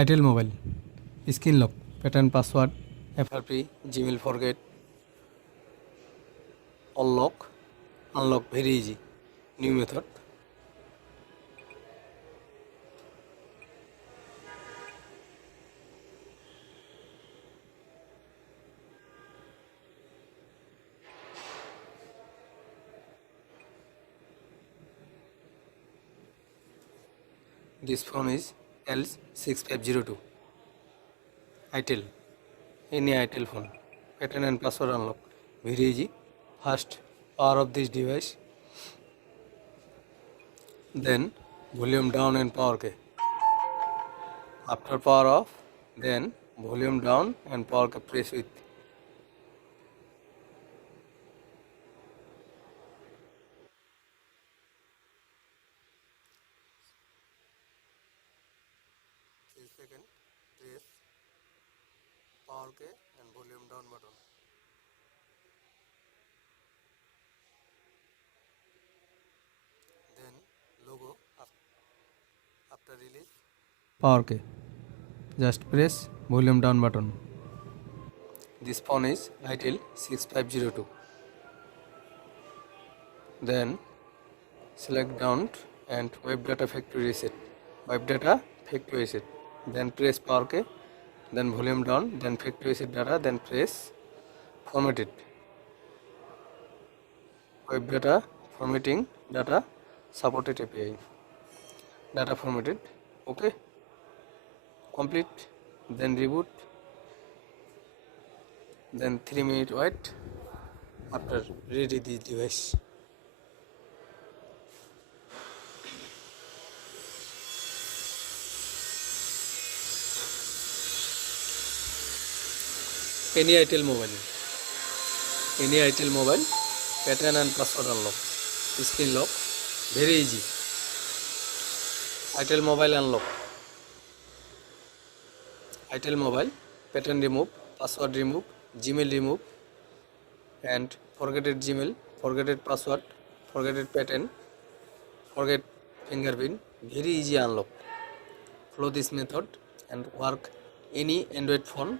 Itel mobile, screen lock, pattern password, FRP, Gmail forget, unlock, very easy, new method. This phone is L6502, Itel, any Itel phone, pattern and password unlock, very easy. First, power of this device, then volume down and power key. After power off, then volume down and power key press with. Second, press power key and volume down button. Then logo after release. Power key. Just press volume down button. This phone is Itel 6502. Then select down and web data factory reset. Web data factory reset. Then press power key. Then volume down. Then factory reset data. Then press format it. Web data formatting data supported API. Data formatted. Okay. Complete. Then reboot. Then 3 minutes wait after ready the device. Any Itel mobile, pattern and password unlock, screen lock, very easy. Itel mobile unlock, Itel mobile, pattern remove, password remove, Gmail remove, and forgetted Gmail, forgetted password, forgetted pattern, forget fingerprint, very easy unlock. Follow this method and work any Android phone.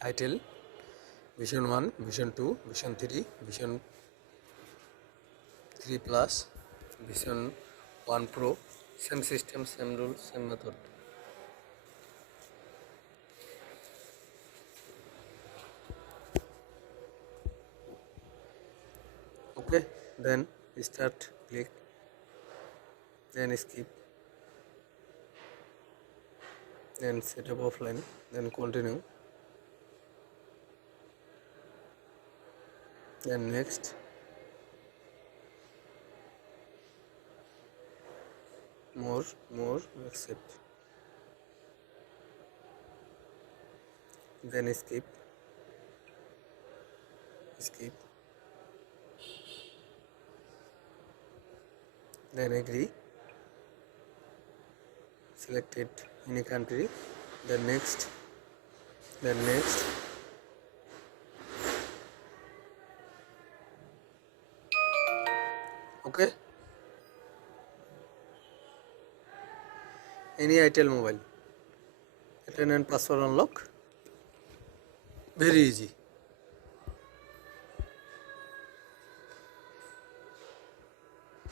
Itel Vision 1, Vision 2, Vision 3, Vision 3 Plus, Vision 1 Pro, same system, same rule, same method. Okay, then start, click, then skip, then set up offline, then continue, then next, more, accept, then skip, then agree, select it any country, then next, okay. Any Itel mobile, pattern and password unlock, very easy.